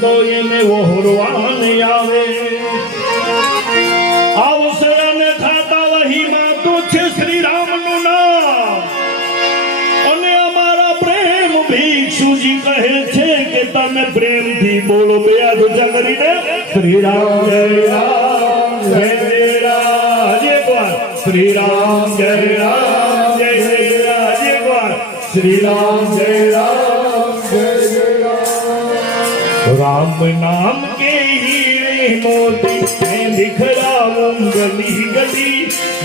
તો એને ઓહરવાન આવે આવશે અને થાતા વહીમાં તો છે શ્રી રામનું નામ અને અમારા પ્રેમ ભિક્ષુજી કહે છે કે તમે પ્રેમથી બોલો બે હાથ ઊંચા કરીને શ્રી રામ જય રામ જય રામ એક વાર શ્રી રામ જય રામ જય રામ એક વાર શ્રી રામ જય રામ જય राम नाम के हीरे मोती मैं दिखलाऊं गली गली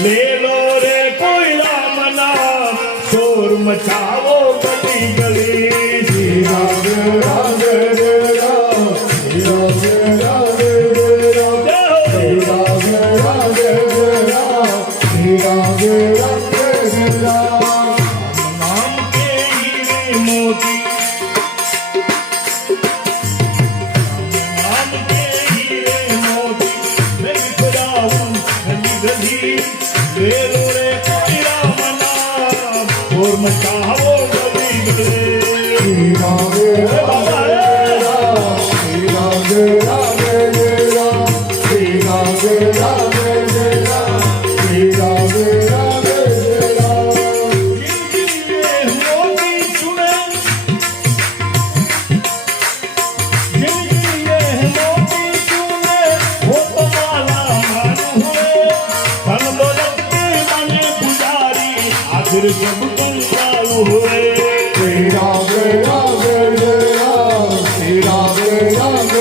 ले लो रे कोई राम नाम शोर मचाओ गली गली श्री राम राम राम श्री राम राम श्री राम श्री राम नाम के हीरे मोती मचाओ गली गली श्री राम श्री राम श्री राम श्री राम फिर जब कंगाल हुए श्री राम राम राम श्री राम राम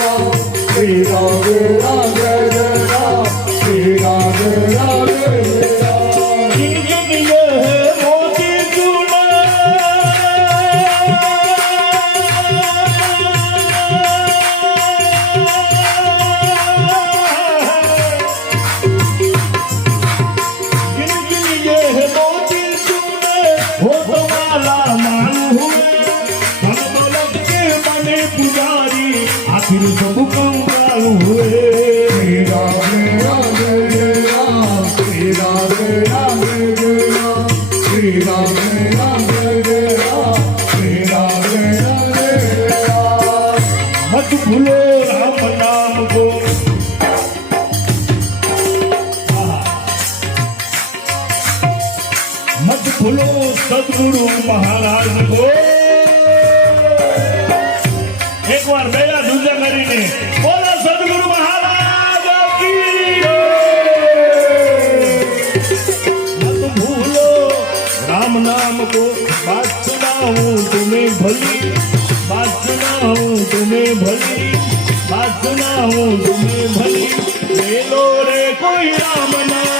राम श्री राम राम राम श्री राम राम मोती चूड़ा हो तो माला मालू हुए धन दौलत के बने पुजारी आखिर सब कंगाल हुए श्री राम राम राम श्री राम राम राम श्री राम राम राम श्री राम राम मत भूलो राम नाम को मत भूलो सदगुरु महाराज को एक बार बेला दूजा करीने बोलो सदगुरु महाराज की मत भूलो राम नाम को बात सुनाऊं तुम्हें भली बात सुनाऊं तुम्हें भली बात सुनाऊं तुम्हें भली ले लो रे कोई राम नाम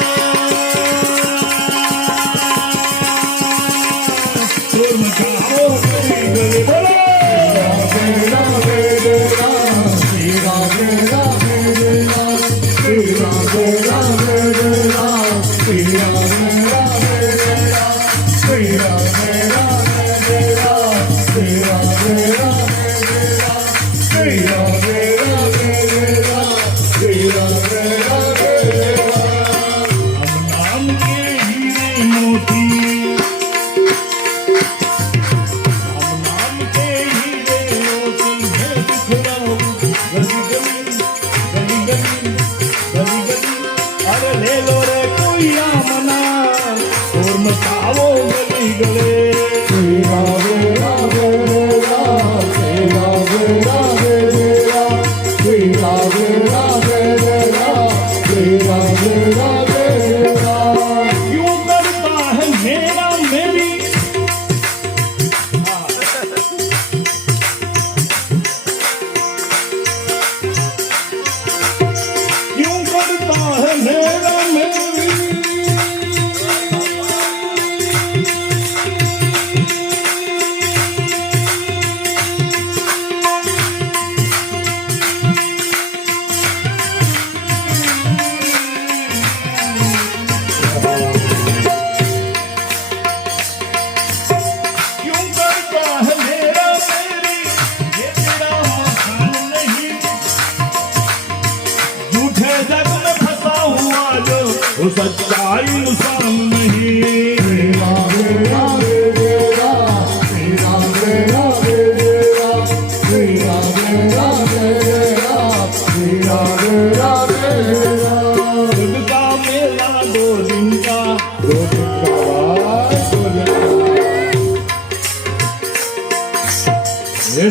सच्चाई नुकसान नहीं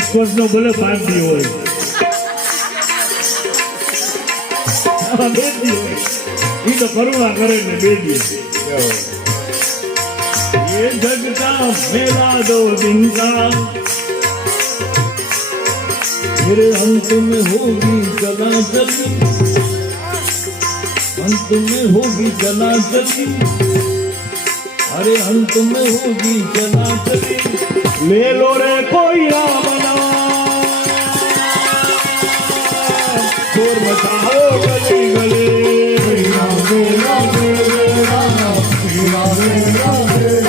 એક વર્ષનો ભલે 5 દી હોય, આમાં 2 દી હોય, એ તો કરુણા કરે ને 2 દી. ये जग का मेरा 2 दिन का, फिर अंत में होगी चला चली, अंत में होगी चला चली, अरे अंत में होगी चला चली, ले लो रे कोई राम नाम, शोर मचाओ गली गली, राधे राधे राम, राधे राधे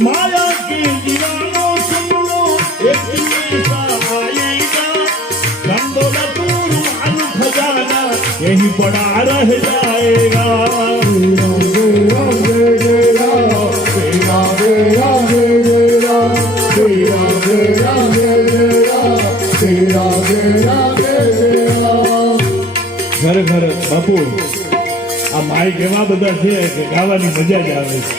माया के दीवानों सुन लो, एक दिन ऐसा आएगा, धन दौलत माल खजाना यही पड़ा रह जाएगा. ખરેખર બાપુ આ માઇક એવા બધા છે કે ગાવાની મજા જ આવે છે.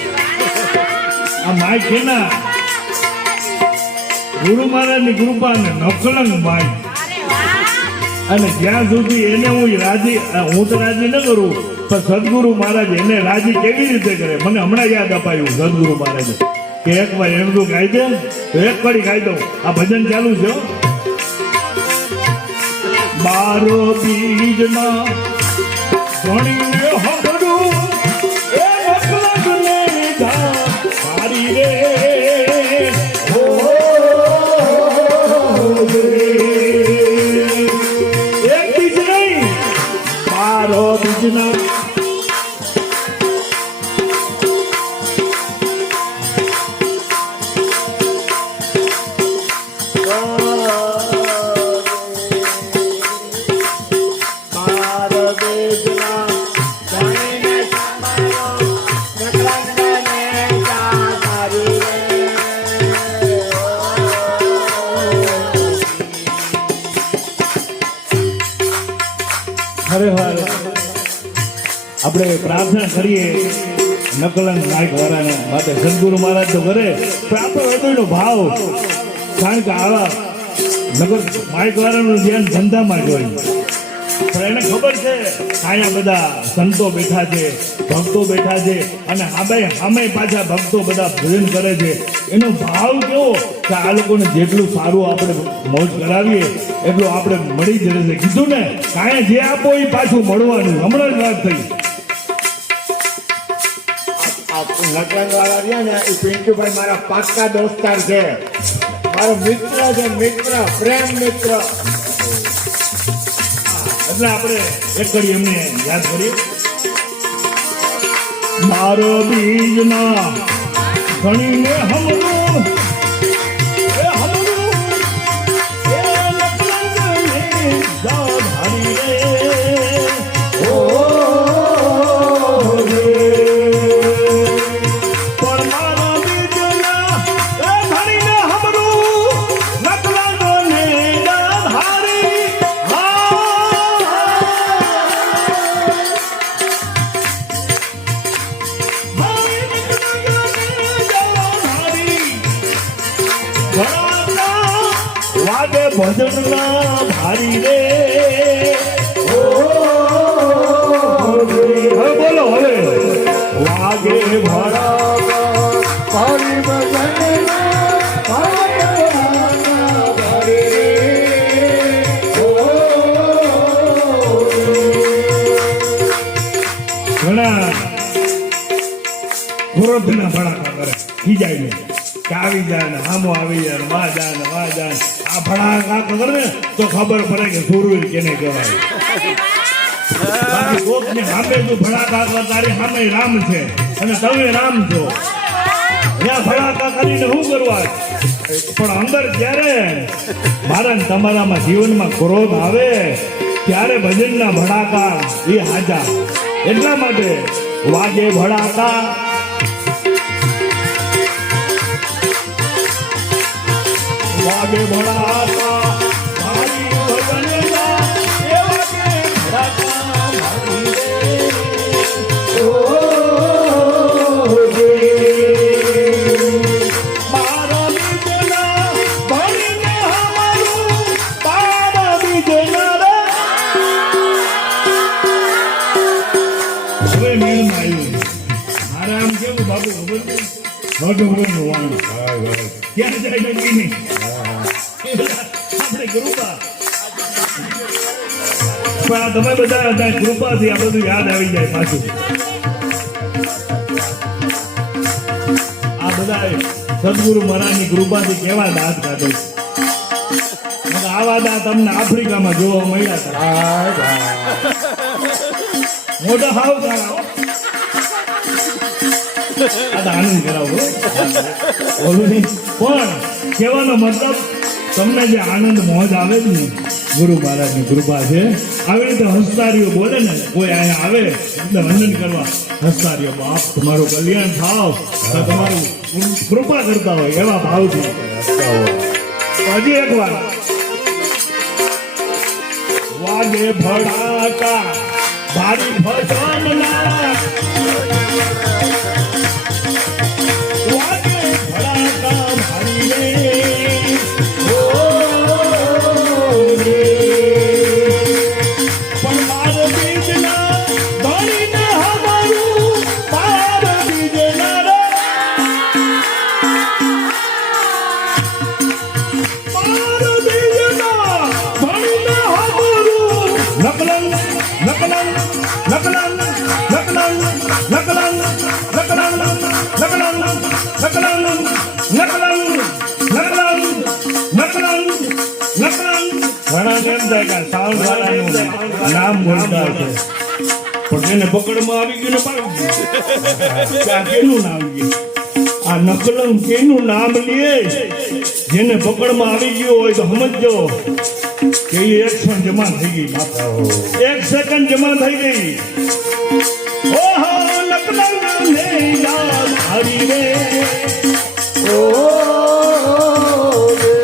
આ માઇક છે ને ગુરુ મહારાજની કૃપા ને નકલંગ માઇક, અને જ્યાં સુધી એને હું તો રાજી ન કરું, પણ સદગુરુ મહારાજ એને રાજી કેવી રીતે કરે મને હમણાં યાદ અપાયું. સદગુરુ મહારાજે કે એક વાર એમનું ગાઈ દે તો એક કડી ગાઈ દઉં. આ ભજન ચાલુ છે. બારો બીજના ધણીને હબડું એ નકલંગને ધારી રે, એક બીજ નહીં બારો બીજના ખરેખર આપણે પ્રાર્થના કરીએ નકલંગ માઇક વાળાને માટે, સદગુરુ મહારાજ તો કરે પણ આપણો હૃદયનો ભાવ, કારણ કે આવા નગર માઇક વાળાનું ધ્યાન ધંધામાં જ હોય. પણ એને ખબર છે અહીંયા બધા સંતો બેઠા છે, ભક્તો બેઠા છે, અને સામે પાછા ભક્તો બધા ભજન કરે છે. એનો ભાવ કેવો કે આ લોકોને જેટલું સારું આપણે મોજ કરાવીએ એટલું આપણે મળી જ રહેશે. કીધું ને કાંઈ જે આપો એ પાછું મળવાનું. હમણાં જ વાત થઈ. નકલંગ વાળા રહ્યા ને એ પિન્ટુભાઈ મારા પાક્કા દોસ્તાર છે, મારો મિત્ર છે, મિત્ર, પ્રેમ મિત્ર. એટલે આપણે એક કરી એમને યાદ કરીએ. મારો બીજના ધણીને હમણું એ હમણું એ નકલંગને ધારી રે, ઓ પણ મારો બીજના એ ધણીને હમણું નકલંગને ધારી. વાગે ભજનના ભારી રે, હવે બોલો હવે વાગે ભરા ભારી ભજનના ભારી ઘણા ક્રોધના ભડાકા કરે ખીજાય ને કે આવી જાય ને હામો આવી જાય ને વાહ જાય ને વાહ જાય ને. આ ભડાકા ખબર ને તો ખબર પડે કે સુરવીર કેને કહેવાય. બાકી કોકને સામે તું ભડાકા કર, તારી સામે રામ છે અને તમે રામ છો. ત્યાં ભડાકા કરીને શું કરવા? પણ અંદર જ્યારે મારા ને તમારામાં જીવનમાં ક્રોધ આવે ત્યારે ભજનના ભડાકા એ હાજા. એટલા માટે વાગે ભડાકા, વાગે ભડાકા મારી ભજનના, એ વાગે ભડાકા મારી રે. ઓ રે મારા બીજના ભણીને અમારું, તારા બીજના રે. હવે મેળમાં આવ્યું મારે આમ કેવું બાપુ ખબર છે? મોટું મોટું વાણું ક્યાં જાય નક્કી નહીં. આપણે કૃપા પણ આ તમે બધા હતા કૃપાથી આ બધું યાદ આવી જાય પાછું. આ બધા સદગુરુ મહારાજની કૃપાથી કેવા દાંત કાઢે. આવા દાંત તમને આફ્રિકામાં જોવા મળ્યા હતા. મોટા હાવ કરાવો આ તો આનંદ કરાવો બોલું નહીં. પણ કહેવાનો મતલબ તમને જે આનંદ મોજ આવે છે ને ગુરુ મહારાજની કૃપા છે. આવી રીતે હસ્તારીઓ બોલે ને કોઈ અહીંયા આવે એટલે વંદન કરવા, હસ્તારીઓ બાપ તમારું કલ્યાણ થાવ તો તમારું કૃપા કરતા હોય એવા ભાવથી. હજી એક વાર વાગે ભડાકા ભારી ભજનના, વાગે ભડાકા ભારી રે. ઓ રે પણ માર બીજના ભણીને અમારું, માર બીજના રે. માર બીજના ભણીને અમારું, નકલંગ નકલંગ નકલંગ નકલંગ નકલંગ નકલંગ નકલંગ નકલંગ નકલંગ નકલંગ નકલંગ નકલંગ. ઘણા કેમ થાય કે સાઉન્ડ વાળાનું નામ બોલતા છે પણ જેને પકડમાં આવી ગયું ને પાડું આ કેનું નામ લે? આ નકલંગ કેનું નામ લે? જેને પકડમાં આવી ગયો હોય તો સમજો કે એ એક્શન જમા થઈ ગઈ. એક સેકન્ડ જમા થઈ ગઈ. ઓહો નકલંગ ને યાદ હરી રે. ઓ રે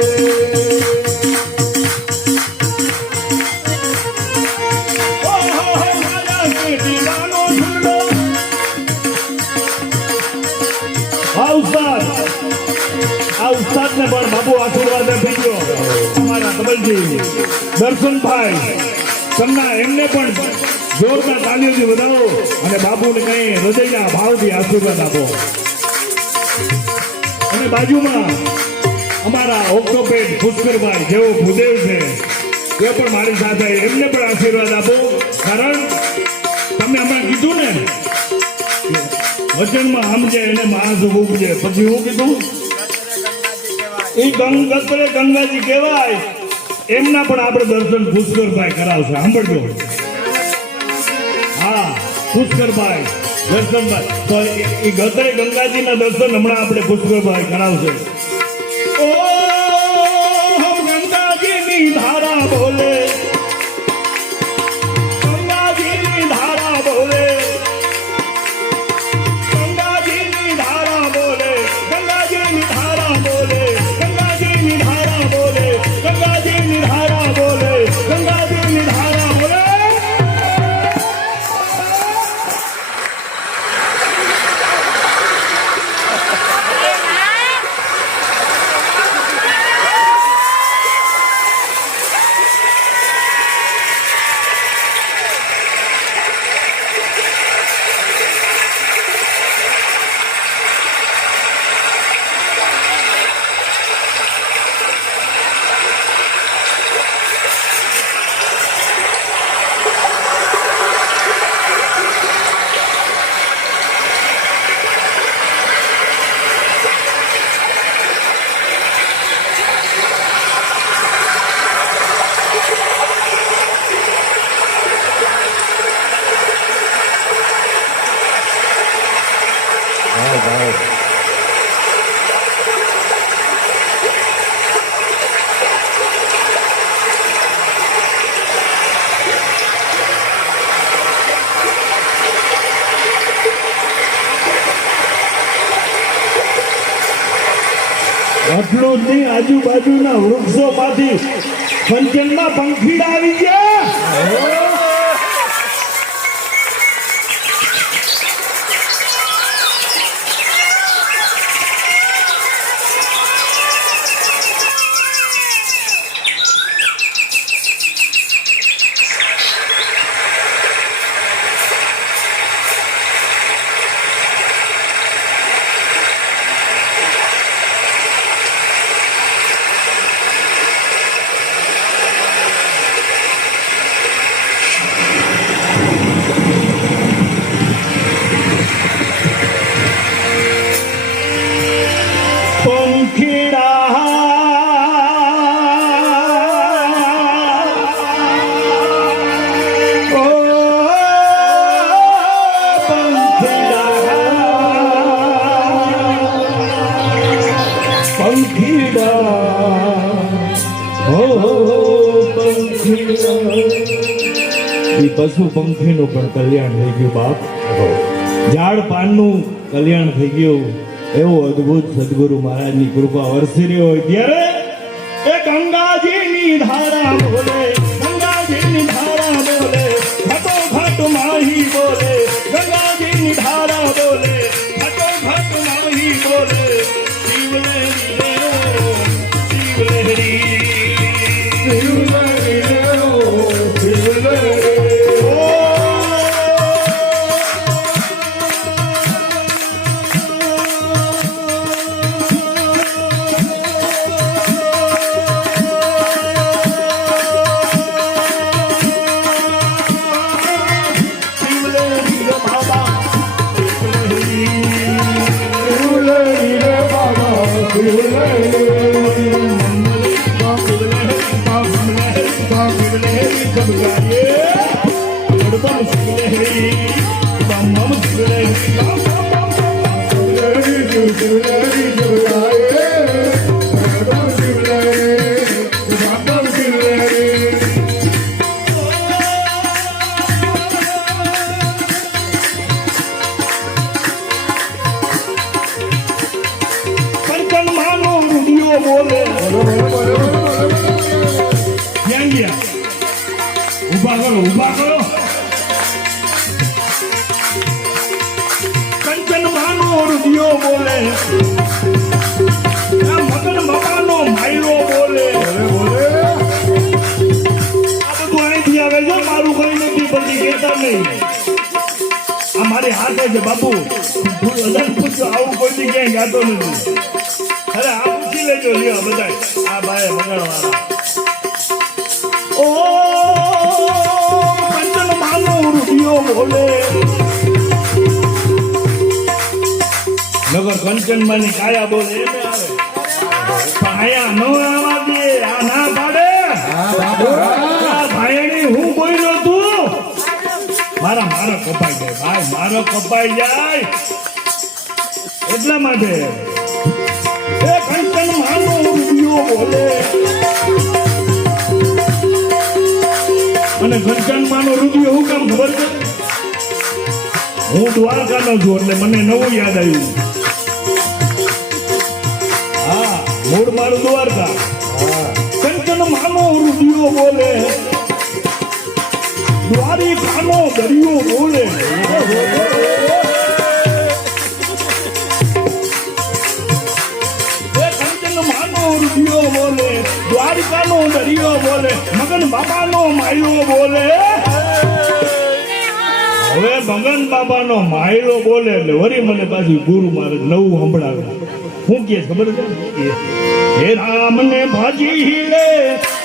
ઓહો મારા કેટીલાનો ઝૂલો. આ ઉસ્તાદને પણ બાબુ આશીર્વાદ આપી ગયો. અમારા કબલજી દર્શનભાઈ તમને એમને પણ જોરદાર તાલીઓથી વધાવો અને બાબુને કઈ હૃદયના ભાવથી આશીર્વાદ આપો. અને બાજુમાં અમારા ઓક્ટોપેડ પુષ્કરભાઈ જેવો ભૂદેવ છે એ પણ મારી સાથે, એમને પણ આશીર્વાદ આપો. કારણ તમે હમણાં કીધું ને વચનમાં સમજે એને માણસ ઉપજે. પછી હું કીધું એ ગંગત્રે ગંગાજી કહેવાય. એમના પણ આપણે દર્શન પુષ્કરભાઈ કરાવશે. સાંભળજો. હા પુષ્કરભાઈ દર્શનભાઈ તો એ ગત્રે ગંગાજીના દર્શન હમણાં આપણે પુષ્કરભાઈ કરાવશે. ઓ હમ ગંગાજીની ધારા બોલે, ગંગાજીની ધારા બોલે, ગંગાજીની ધારા બોલે, ગંગાજીની ધારા બોલે, ગંગાજીની ધારા બોલે, ગંગાજીની ધારા બોલે, ગંગાજીની ધારા બોલે. આટલું જ નહીં, આજુબાજુના વૃક્ષોમાંથી કંચનના પંખીડા આવી ગયા. પશુ પંખીનું પણ કલ્યાણ થઈ ગયું બાપ. ઝાડ પાનનું કલ્યાણ થઈ ગયું. એવો અદ્ભુત સદગુરુ મહારાજની કૃપા વરસી રહી હોય ત્યારે એ ગંગાજીની ધારા બોલે, ગંગાજીની ધારા બોલે, ઘટો ઘટ માહી બોલે, ગંગાજીની ધારા બોલે, ઘટો ઘટ માહી બોલે, શિવલહેરી રે શિવલહેરી, શિવલહેરી રે શિવલહેરી. ઉભા કરો, ઉભા કરો. કંચન માનો રૂપિયો બોલે, મગન મકાનો માયરો બોલે. આ બધું અહીંથી આવે છે, મારું કઈ નથી બધી કહેતા નહીં. આ મારી હાથે છે બાપુ. પૂછો આવું કોઈ ક્યાંય ગાતો નથી. અરે આ પૂછી લેજો લ્યો બધા. આ ભાઈ મંગળવાળા. ઓ કંચન માનો રૂપિયો બોલે. નગર કંચન માની કાયા બોલે એમ આવે. પણ આયા ન આવા દે. આ ના પાડે. ભાઈણી હું બોલ્યો તું. મારા કપાઈ જાય ભાઈ, મારો કપાઈ જાય. એટલા માટે એ કંચન માનો રૂપિયો બોલે. અને ઘનશ્યામનો રૂપિયો હું કામ ખબર છે? હું દ્વારકાનો છું એટલે મને નવું યાદ આવ્યું. હા, મૂળ મારું દ્વારકા. કંચન માનો રૂપિયો બોલે, દ્વારિકાનો દરિયો બોલે. કંચન માનો રૂપિયો બોલે, દ્વારિકાનો દરિયો બોલે, મગન બાબાનો માયલો બોલે. હવે મગન બાબાનો માયલો બોલે એટલે વળી મને પાછું ગુરુ મારે નવું સંભળાવે. શું કે ખબર છે? હે રામ ને ભાજી લે,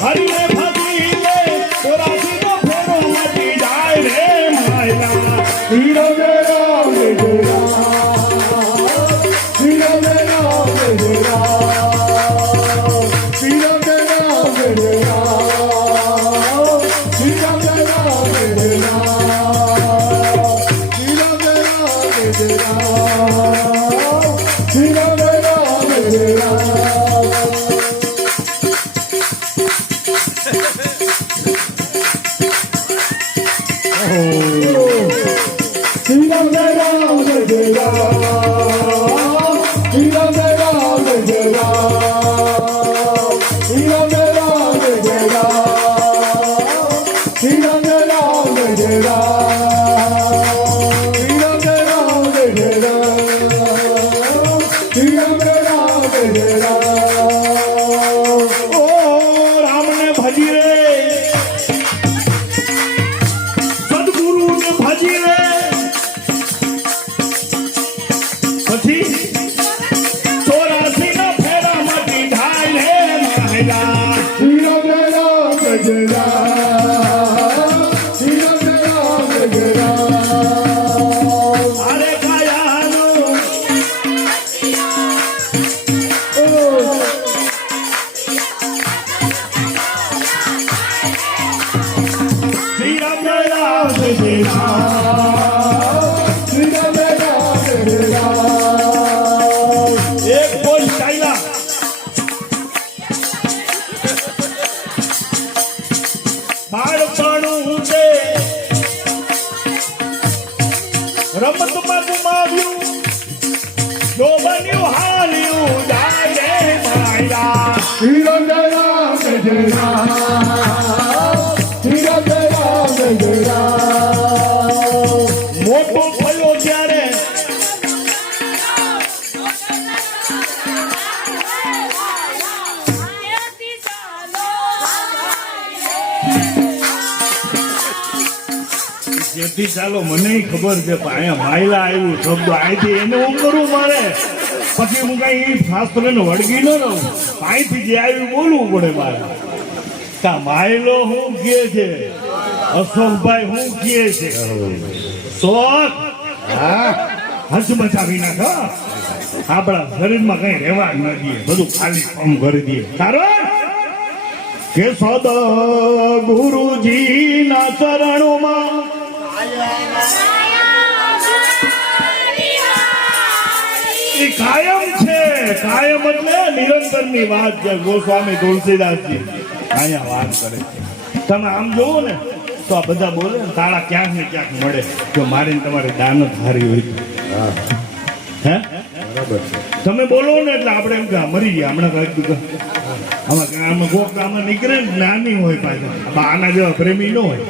હરિ ને ભાજી લે, તોરાથી તો ફેરો મટી જાય રે માયલા. હીરો રે રામ રે રામ, હીરો રે રામ રે રામ, હીરો રે રામ રે રામ, હીરો રે રામ રે રામ, હીરો રે રામ રે રામ, હીરો રે રામ રે રામ. જય રામ શ્રી રામ જય રામ જય રામ અરે કાયાનો શ્રી રામ જય રામ જય રામ શ્રી રામ જય રામ જય રામ એક બોલ ચાલ્યા બાળપણું છે રમતમાં ગુમાવ્યું જો બન્યું હાલ્યું જાય રે માયા શ્રી રામ જય રામ જય રામ શ્રી રામ જય રામ જય રામ મોટો થયો ત્યારે જેથી ચાલો મને ખબર છે પણ અહીંયા માયલા આવ્યું શબ્દ અહીંથી એને હું કરું મારે પછી હું કઈ શાસ્ત્રને વળગી ન રહું અહીંથી જે આવ્યું બોલવું પડે મારે કા માયલો હું કહે છે અશોકભાઈ હું કહે છે શોખ હા હજ બચાવી નાખ હો. આપણા શરીરમાં કઈ રહેવા ન દઈએ બધું ખાલી કામ કરી દઈએ કારણ કે સદા ગુરુજીના ચરણોમાં એ કાયમ છે કાયમ એટલે નિરંતર ની વાત છે ગોસ્વામી તુલસીદાસજી અહીંયા વાત કરે છે તમે આમ જોવો ને તો આ બધા બોલે ને તાળા ક્યાંક ને ક્યાંક મળે જો મારીને તમારે દાન જ હારી હોય તો. હે બરાબર છે તમે બોલો ને એટલે આપણે એમ કે આ મરી ગયા હમણાં કાંઈક આમાં કોક આમાં નીકળે ને જ્ઞાની હોય પાછા આના જેવા પ્રેમી ન હોય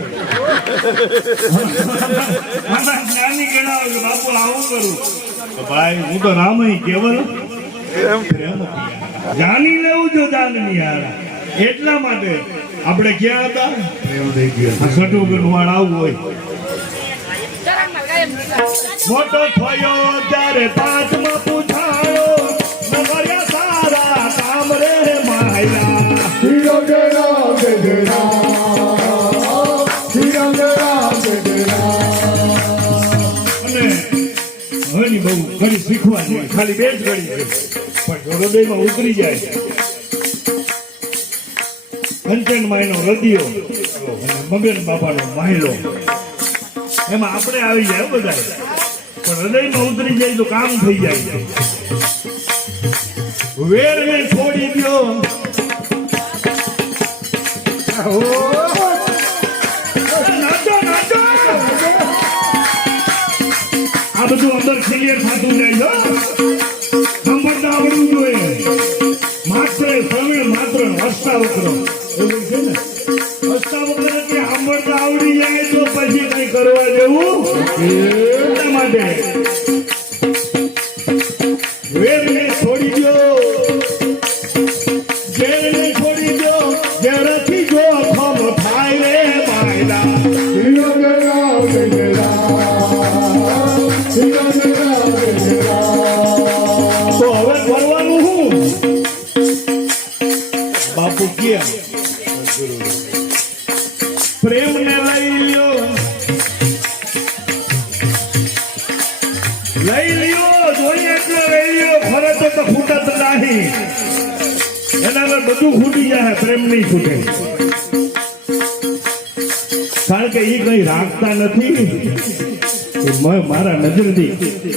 આના જ્ઞાની ગણાવે કે બાપુ આવું કરું તો ભાઈ હું તો રામ કેવલ પ્રેમ જાણી લેવું જો દાનની યાર એટલા માટે આપણે ક્યાં હતા પ્રેમ થઈ ગયો સટું વાળ આવું હોય મોટો થયો ત્યારે પાંચમાં પૂછાયો ન કર્યા સારા કામ રે માયા શ્રી રામ જય રામ જય રામ શ્રી રામ જય રામ જય રામ અને હવેની બહુ ઘણી શીખવા જોઈએ ખાલી બે જ ઘડી છે પણ હૃદયમાં ઉતરી જાય કંચન માયનો રદિયો અને મગન બાપાનો માયલો એમાં આપણે આવી જાય બધા પણ હૃદયમાં ઉતરી જાય તો કામ થઈ જાય વેરને છોડી દ્યો નાચો નાચો આ બધું અંદર ક્લિયર થતું જાય સાંભળતા આવડવું જોઈએ માત્ર શ્રવણ માત્ર હસ્તાવક્ર એવું છે ને હસ્તાવક્ર એટલે સાંભળતા આવડી જાય તો પછી કઈ કરવા જેવું એટલા માટે વેરને છોડી દો જેરને છોડી દો જેરથી જો ખમ થાય રે માયલા શ્રી રામ જય રામ જય રામ શ્રી રામ જય રામ જય રામ તો હવે કરવાનું શું બાપુ કે પ્રેમને લઈ લ્યો જોઈએ એટલે લઈ લ્યો ફરજ તો ખૂટત નહીં એના પર બધું ખૂટી જાય પ્રેમ નહીં ખૂટે કારણ કે એ કઈ રાખતા નથી મારા નજરથી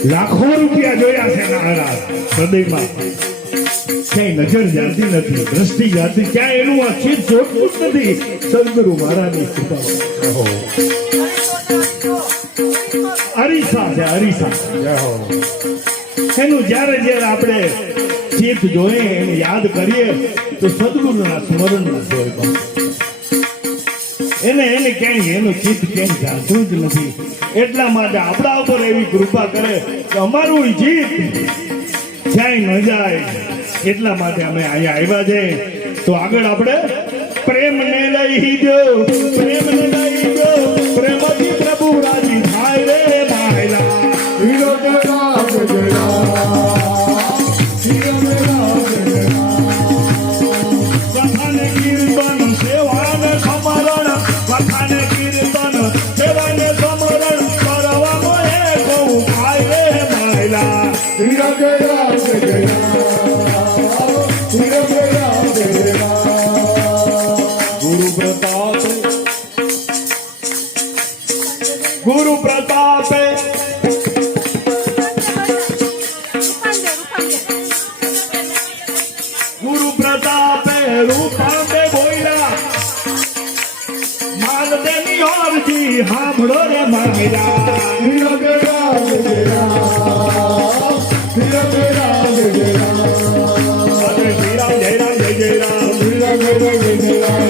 લાખો રૂપિયા જોયા છે મારા હૃદયમાં ક્યાંય નજર જાતી નથી દ્રષ્ટિ જાતી ક્યાંય એનું આ ચીજ જોડતું જ નથી સદગુરુ મહારાજની કૃપા અરીસા છે અરીસા એનું જ્યારે જ્યારે આપણે ચિત્ત જોઈએ એને યાદ કરીએ તો સદગુરુના સ્મરણમાં જોઈ એને ક્યાંય એનું ચિત્ત ક્યાંય જાતું જ નથી એટલા માટે આપણા ઉપર એવી કૃપા કરે કે અમારું ચિત્ત ક્યાંય ન જાય એટલા માટે અમે અહીંયા આવ્યા છે તો આગળ આપણે પ્રેમને લઈ દો પ્રેમને લઈ દો પ્રેમથી પ્રભુ રાજી થાય રે માયલા શ્રી રામ જય રામ જય રામ શ્રી રામ જય રામ જય રામ કથન કીર્તન સેવાન ગુરુ પ્રતાપે ગુરુ પ્રતાપે રૂપાંબે બોલ્યા માનદેની ઓરજી સાંભળો રે મારા વીરો બેરા વીરો બેરા અરે શ્રી રામ જય રામ જય જય રામ વીરો બેરા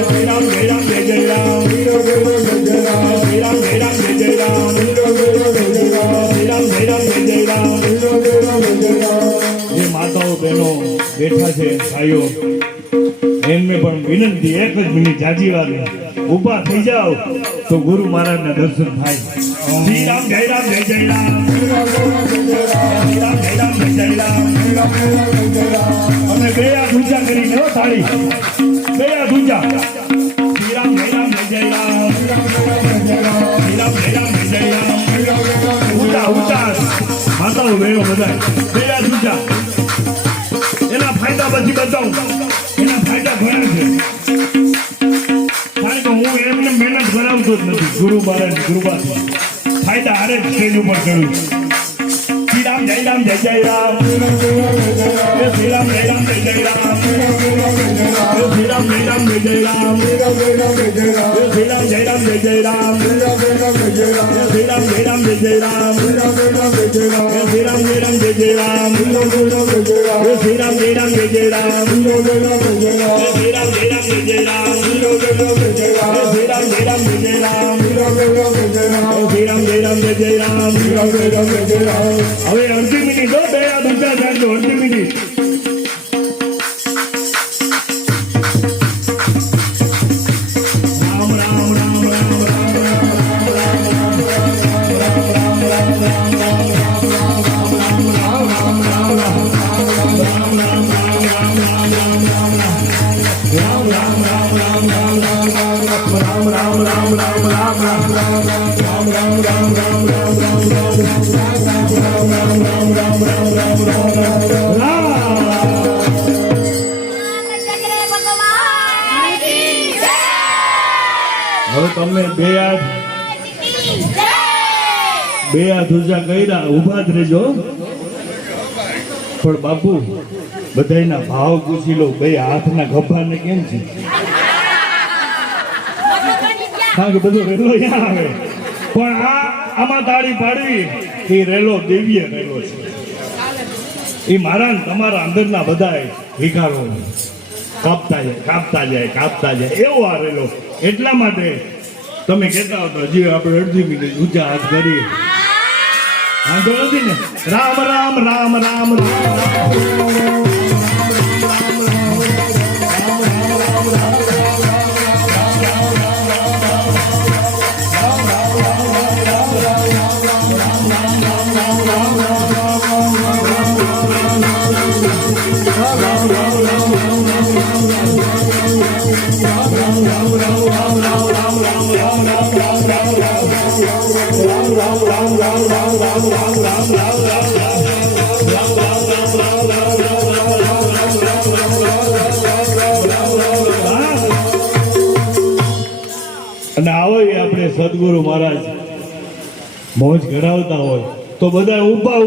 શ્રી રામ જય રામ જય જય રામ વીરો બેરા શ્રી રામ જય રામ જય જય રામ વીરો બેરા શ્રી રામ જય રામ જય જય રામ વીરો બેરા જે માતાઓ બહેનો બેઠા છે ભાઈઓ એમને પણ વિનંતી એક જ મિનિટ જાજી વાર ઊભા થઈ જાઓ તો ગુરુ મહારાજના દર્શન થાય શ્રી રામ જય રામ જય જય રામ શ્રી રામ જય રામ જય જય રામ અમે બે હાથ ઊંચા કરીને હો તાળી બે હાથ ઊંચા શ્રી રામ જય રામ જય જય રામ શ્રી રામ જય રામ જય જય રામ ઊંચા ઊંચા માતાઓ બહેનો બધા બે હાથ ઊંચા એના ફાયદા પછી બતાવું એના ફાયદા ઘણા છે કારણ કે હું એમને મહેનત કરાવતો જ નથી ગુરુ મહારાજ કૃપાથી ફાયદા હારે જ સ્ટેજ ઉપર કરું શ્રી રામ જય રામ જય જય રામ શ્રી રામ જય રામ જય જય રામ શ્રી રામ જય રામ જય જય રામ શ્રી રામ જય રામ જય જય રામ શ્રી રામ જય રામ જય જય રામ શ્રી રામ જય રામ જય જય રામ શ્રી રામ જય રામ જય જય રામ શ્રી રામ જય રામ જય જય રામ શ્રી રામ જય રામ જય જય રામ શ્રી રામ જય રામ જય જય રામ શ્રી રામ જય રામ જય જય રામ શ્રી રામ જય રામ જય જય રામ શ્રી રામ જય રામ જય જય રામ શ્રી રામ જય રામ જય જય રામ શ્રી રામ જય રામ જય જય રામ શ્રી રામ જય રામ જય જય રામ શ્રી રામ જય રામ જય જય રામ શ્રી રામ જય રામ જય જય રામ હવે અડધી મિનિટ હો બે હાથ ઊંચા રાખજો અડધી મિનિટ રામ રામ રામ રામ રામ હવે તમે બે હાથ ઊંચા કર્યા ઊભા જ રહેજો પણ બાપુ બધાયના ભાવ પૂછી લો બે હાથના ગભાને કેમ છે કારણ કે બધો રેલો અહીંયા આવે પણ આમાં તાળી પાડવી એ રેલો દિવ્ય રેલો છે એ મારા ને તમારા અંદરના બધા વિકારો કાપતા જાય એવો આ રેલો એટલા માટે તમે કહેતા હો તો હજી આપણે અડધી મિનિટ ઊંચા હાથ કરીએ વાંધો નથી ને રામ રામ રામ રામ રામ અને આવો આપણે સદગુરુ મહારાજ મોજ કરાવતા હોય તો બધા ઊભા